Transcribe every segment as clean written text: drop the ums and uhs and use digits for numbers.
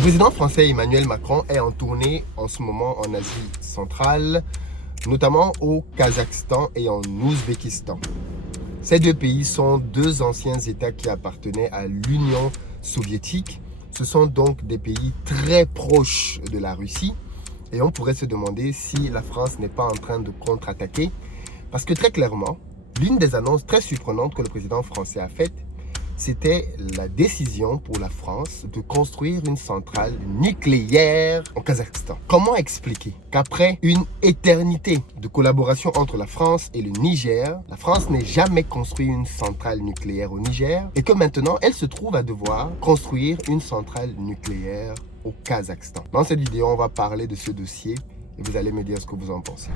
Le président français Emmanuel Macron est en tournée en ce moment en Asie centrale, notamment au Kazakhstan et en Ouzbékistan. Ces deux pays sont deux anciens États qui appartenaient à l'Union soviétique. Ce sont donc des pays très proches de la Russie. Et on pourrait se demander si la France n'est pas en train de contre-attaquer. Parce que très clairement, l'une des annonces très surprenantes que le président français a faites, c'était la décision pour la France de construire une centrale nucléaire au Kazakhstan. Comment expliquer qu'après une éternité de collaboration entre la France et le Niger, la France n'ait jamais construit une centrale nucléaire au Niger et que maintenant elle se trouve à devoir construire une centrale nucléaire au Kazakhstan? Dans cette vidéo, on va parler de ce dossier et vous allez me dire ce que vous en pensez.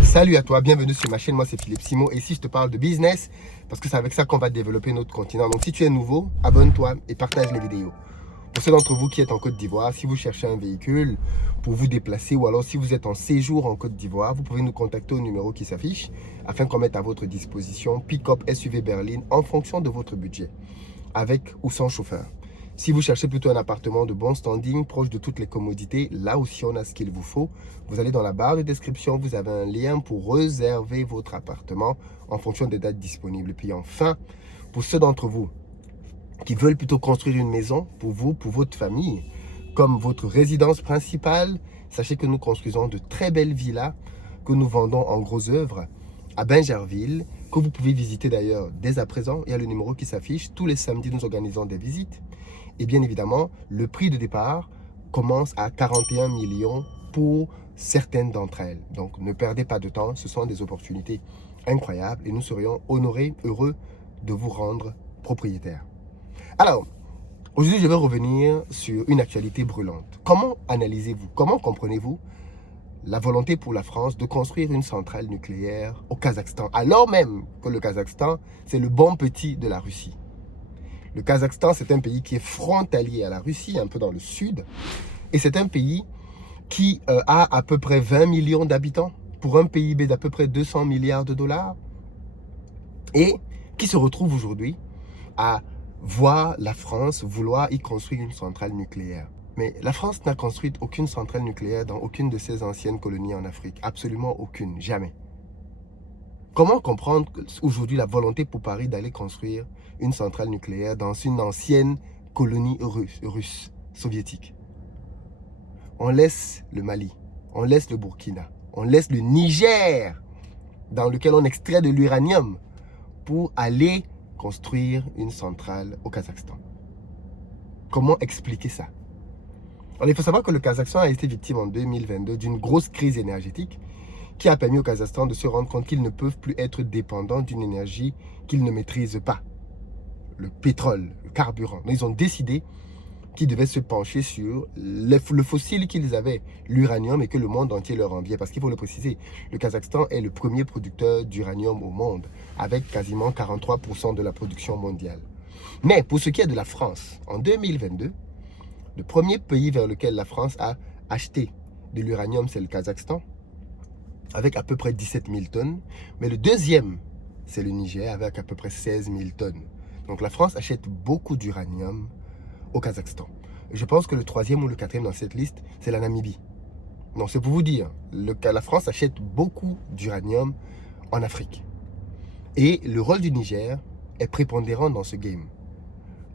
Salut à toi, bienvenue sur ma chaîne, moi c'est Philippe Simo et ici je te parle de business parce que c'est avec ça qu'on va développer notre continent. Donc si tu es nouveau, abonne-toi et partage les vidéos. Pour ceux d'entre vous qui êtes en Côte d'Ivoire, si vous cherchez un véhicule pour vous déplacer ou alors si vous êtes en séjour en Côte d'Ivoire, vous pouvez nous contacter au numéro qui s'affiche afin qu'on mette à votre disposition pick-up SUV berline en fonction de votre budget, avec ou sans chauffeur. Si vous cherchez plutôt un appartement de bon standing, proche de toutes les commodités, là aussi on a ce qu'il vous faut. Vous allez dans la barre de description, vous avez un lien pour réserver votre appartement en fonction des dates disponibles. Et puis enfin, pour ceux d'entre vous qui veulent plutôt construire une maison pour vous, pour votre famille, comme votre résidence principale, sachez que nous construisons de très belles villas que nous vendons en gros œuvre à Bingerville, que vous pouvez visiter d'ailleurs dès à présent. Il y a le numéro qui s'affiche. Tous les samedis, nous organisons des visites. Et bien évidemment, le prix de départ commence à 41 millions pour certaines d'entre elles. Donc ne perdez pas de temps, ce sont des opportunités incroyables et nous serions honorés, heureux de vous rendre propriétaire. Alors, aujourd'hui, je vais revenir sur une actualité brûlante. Comment analysez-vous, comment comprenez-vous la volonté pour la France de construire une centrale nucléaire au Kazakhstan, alors même que le Kazakhstan, c'est le bon petit de la Russie? Le Kazakhstan, c'est un pays qui est frontalier à la Russie, un peu dans le sud. Et c'est un pays qui a à peu près 20 millions d'habitants pour un PIB d'à peu près 200 milliards de dollars. Et qui se retrouve aujourd'hui à voir la France vouloir y construire une centrale nucléaire. Mais la France n'a construit aucune centrale nucléaire dans aucune de ses anciennes colonies en Afrique. Absolument aucune, jamais. Comment comprendre aujourd'hui la volonté pour Paris d'aller construire une centrale nucléaire dans une ancienne colonie russe, soviétique? On laisse le Mali, on laisse le Burkina, on laisse le Niger, dans lequel on extrait de l'uranium, pour aller construire une centrale au Kazakhstan. Comment expliquer ça? Alors, il faut savoir que le Kazakhstan a été victime en 2022 d'une grosse crise énergétique qui a permis au Kazakhstan de se rendre compte qu'ils ne peuvent plus être dépendants d'une énergie qu'ils ne maîtrisent pas. Le pétrole, le carburant. Donc, ils ont décidé qu'ils devaient se pencher sur le fossile qu'ils avaient, l'uranium, et que le monde entier leur enviait. Parce qu'il faut le préciser, le Kazakhstan est le premier producteur d'uranium au monde, avec quasiment 43% de la production mondiale. Mais pour ce qui est de la France, en 2022, le premier pays vers lequel la France a acheté de l'uranium, c'est le Kazakhstan, avec à peu près 17 000 tonnes. Mais le deuxième, c'est le Niger, avec à peu près 16 000 tonnes. Donc la France achète beaucoup d'uranium au Kazakhstan. Et je pense que le troisième ou le quatrième dans cette liste, c'est la Namibie. Donc c'est pour vous dire, la France achète beaucoup d'uranium en Afrique. Et le rôle du Niger est prépondérant dans ce game.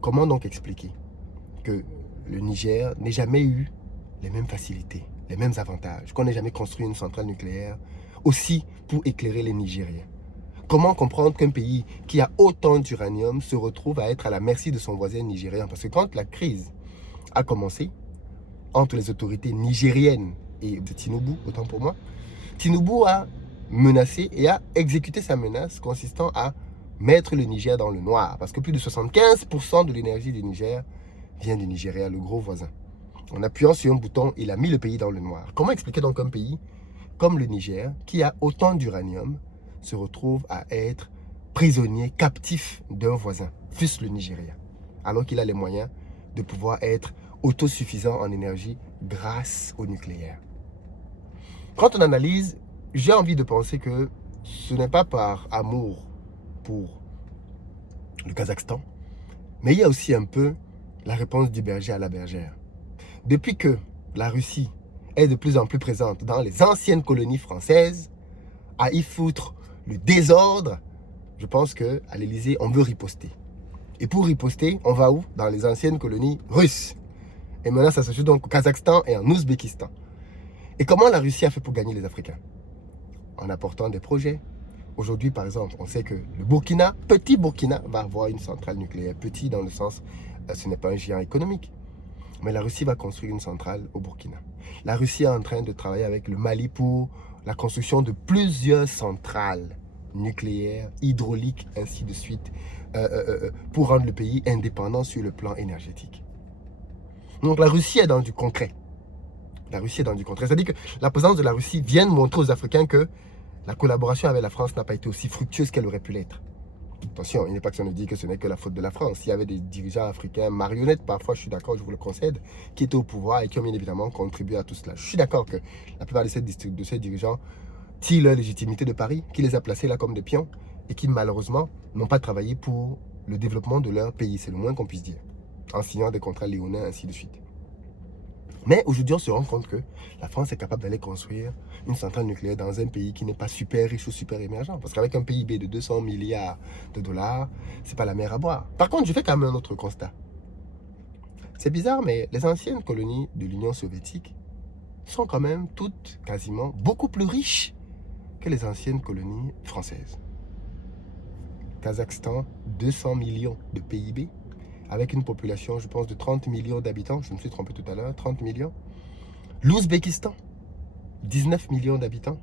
Comment donc expliquer que le Niger n'ait jamais eu les mêmes facilités, les mêmes avantages, qu'on n'ait jamais construit une centrale nucléaire aussi pour éclairer les Nigériens? Comment comprendre qu'un pays qui a autant d'uranium se retrouve à être à la merci de son voisin nigérien? Parce que quand la crise a commencé entre les autorités nigériennes et de Tinubu, autant pour moi, Tinubu a menacé et a exécuté sa menace consistant à mettre le Niger dans le noir. Parce que plus de 75% de l'énergie du Niger vient du Nigeria, le gros voisin. En appuyant sur un bouton, il a mis le pays dans le noir. Comment expliquer donc un pays comme le Niger, qui a autant d'uranium, se retrouve à être prisonnier, captif d'un voisin, fût-ce le Nigeria, alors qu'il a les moyens de pouvoir être autosuffisant en énergie grâce au nucléaire? Quand on analyse, j'ai envie de penser que ce n'est pas par amour pour le Kazakhstan. Mais il y a aussi un peu la réponse du berger à la bergère. Depuis que la Russie est de plus en plus présente dans les anciennes colonies françaises, à y foutre le désordre, je pense qu'à l'Élysée, on veut riposter. Et pour riposter, on va où? Dans les anciennes colonies russes. Et maintenant, ça se joue donc au Kazakhstan et en Ouzbékistan. Et comment la Russie a fait pour gagner les Africains? En apportant des projets. Aujourd'hui, par exemple, on sait que le Burkina, petit Burkina, va avoir une centrale nucléaire. Petit dans le sens, ce n'est pas un géant économique. Mais la Russie va construire une centrale au Burkina. La Russie est en train de travailler avec le Mali pour la construction de plusieurs centrales nucléaires, hydrauliques, ainsi de suite, pour rendre le pays indépendant sur le plan énergétique. Donc la Russie est dans du concret. La Russie est dans du concret. C'est-à-dire que la présence de la Russie vient de montrer aux Africains que la collaboration avec la France n'a pas été aussi fructueuse qu'elle aurait pu l'être. Attention, il n'est pas question de dire que ce n'est que la faute de la France. Il y avait des dirigeants africains marionnettes, parfois, je suis d'accord, je vous le concède, qui étaient au pouvoir et qui ont bien évidemment contribué à tout cela. Je suis d'accord que la plupart de ces dirigeants tirent leur légitimité de Paris, qui les a placés là comme des pions et qui malheureusement n'ont pas travaillé pour le développement de leur pays. C'est le moins qu'on puisse dire. En signant des contrats léonins, ainsi de suite. Mais aujourd'hui, on se rend compte que la France est capable d'aller construire une centrale nucléaire dans un pays qui n'est pas super riche ou super émergent. Parce qu'avec un PIB de 200 milliards de dollars, c'est pas la mer à boire. Par contre, je fais quand même un autre constat. C'est bizarre, mais les anciennes colonies de l'Union soviétique sont quand même toutes, quasiment, beaucoup plus riches que les anciennes colonies françaises. Kazakhstan, 200 millions de PIB. Avec une population, je pense, de 30 millions d'habitants. Je me suis trompé tout à l'heure, 30 millions. L'Ouzbékistan, 19 millions d'habitants,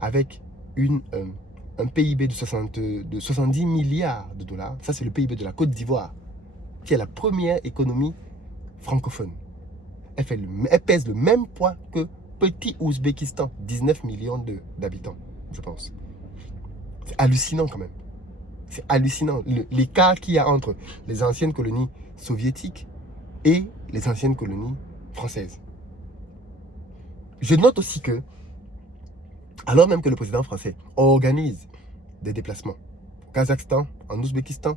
avec un PIB de 70 milliards de dollars. Ça, c'est le PIB de la Côte d'Ivoire, qui est la première économie francophone. Elle pèse le même poids que petit Ouzbékistan, 19 millions d'habitants, je pense. C'est hallucinant quand même. C'est hallucinant, l'écart qu'il y a entre les anciennes colonies soviétiques et les anciennes colonies françaises. Je note aussi que, alors même que le président français organise des déplacements au Kazakhstan, en Ouzbékistan,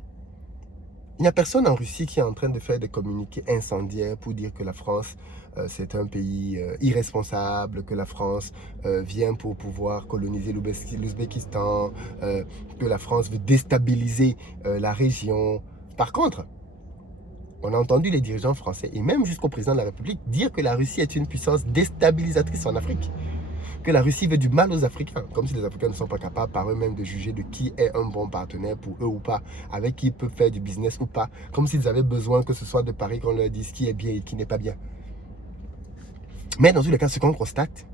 il n'y a personne en Russie qui est en train de faire des communiqués incendiaires pour dire que la France, c'est un pays irresponsable, que la France vient pour pouvoir coloniser l'Ouzbékistan, que la France veut déstabiliser la région. Par contre, on a entendu les dirigeants français et même jusqu'au président de la République dire que la Russie est une puissance déstabilisatrice en Afrique. Que la Russie veut du mal aux Africains, comme si les Africains ne sont pas capables par eux-mêmes de juger de qui est un bon partenaire pour eux ou pas, avec qui ils peuvent faire du business ou pas, comme s'ils avaient besoin que ce soit de Paris qu'on leur dise qui est bien et qui n'est pas bien. Mais dans tous les cas, ce qu'on constate,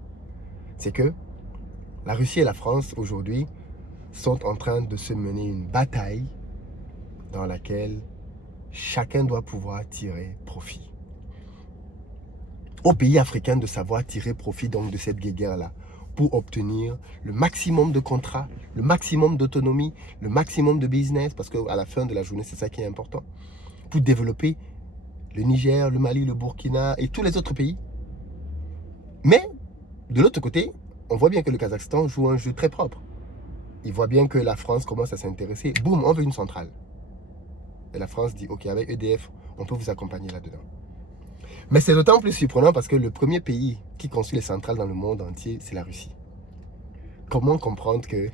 c'est que la Russie et la France, aujourd'hui, sont en train de se mener une bataille dans laquelle chacun doit pouvoir tirer profit. Aux pays africains de savoir tirer profit donc de cette guerre-là pour obtenir le maximum de contrats, le maximum d'autonomie, le maximum de business, parce qu'à la fin de la journée, c'est ça qui est important, pour développer le Niger, le Mali, le Burkina et tous les autres pays. Mais, de l'autre côté, on voit bien que le Kazakhstan joue un jeu très propre. Il voit bien que la France commence à s'intéresser. Boum, on veut une centrale. Et la France dit, ok, avec EDF, on peut vous accompagner là-dedans. Mais c'est d'autant plus surprenant parce que le premier pays qui construit les centrales dans le monde entier, c'est la Russie. Comment comprendre que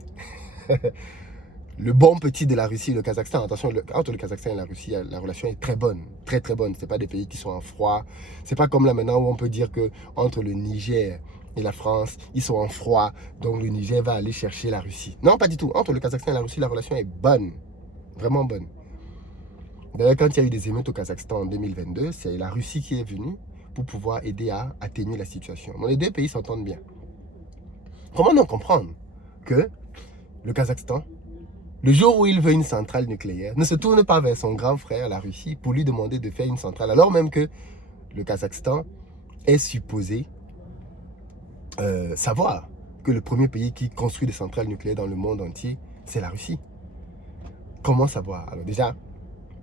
le bon petit de la Russie, le Kazakhstan, attention, entre le Kazakhstan et la Russie, la relation est très bonne, très très bonne. Ce n'est pas des pays qui sont en froid. C'est pas comme là maintenant où on peut dire que entre le Niger et la France, ils sont en froid, donc le Niger va aller chercher la Russie. Non, pas du tout. Entre le Kazakhstan et la Russie, la relation est bonne, vraiment bonne. D'ailleurs, quand il y a eu des émeutes au Kazakhstan en 2022, c'est la Russie qui est venue pour pouvoir aider à atténuer la situation. Donc les deux pays s'entendent bien. Comment donc comprendre que le Kazakhstan, le jour où il veut une centrale nucléaire, ne se tourne pas vers son grand frère, la Russie, pour lui demander de faire une centrale, alors même que le Kazakhstan est supposé savoir que le premier pays qui construit des centrales nucléaires dans le monde entier, c'est la Russie. Comment savoir? Alors déjà,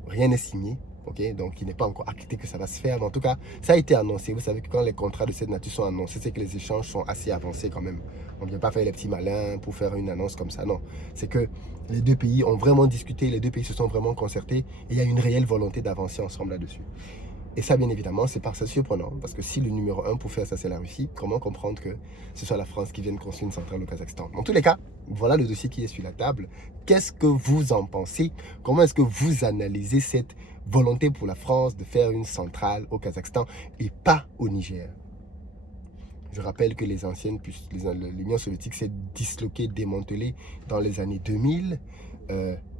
rien n'est signé, ok? Donc il n'est pas encore acté que ça va se faire, mais en tout cas, ça a été annoncé. Vous savez que quand les contrats de cette nature sont annoncés, c'est que les échanges sont assez avancés quand même. On ne vient pas faire les petits malins pour faire une annonce comme ça, non. C'est que Les deux pays ont vraiment discuté, les deux pays se sont vraiment concertés et il y a une réelle volonté d'avancer ensemble là-dessus. Et ça, bien évidemment, c'est pas ça surprenant, parce que si le numéro 1 pour faire ça, c'est la Russie, comment comprendre que ce soit la France qui vienne construire une centrale au Kazakhstan? Dans tous les cas, voilà le dossier qui est sur la table. Qu'est-ce que vous en pensez? Comment est-ce que vous analysez cette volonté pour la France de faire une centrale au Kazakhstan et pas au Niger? Je rappelle que l'Union soviétique s'est disloquée, démantelée dans les années 2000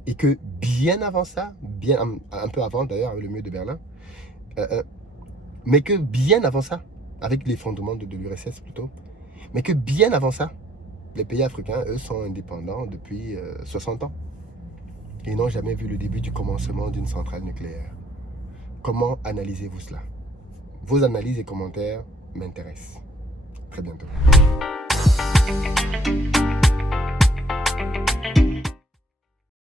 et que bien avant ça, un peu avant d'ailleurs avec le mur de Berlin, mais que bien avant ça, avec l'effondrement de l'URSS plutôt, mais que bien avant ça, les pays africains, eux, sont indépendants depuis 60 ans et n'ont jamais vu le début du commencement d'une centrale nucléaire. Comment analysez-vous cela? Vos analyses et commentaires m'intéressent. Très bientôt.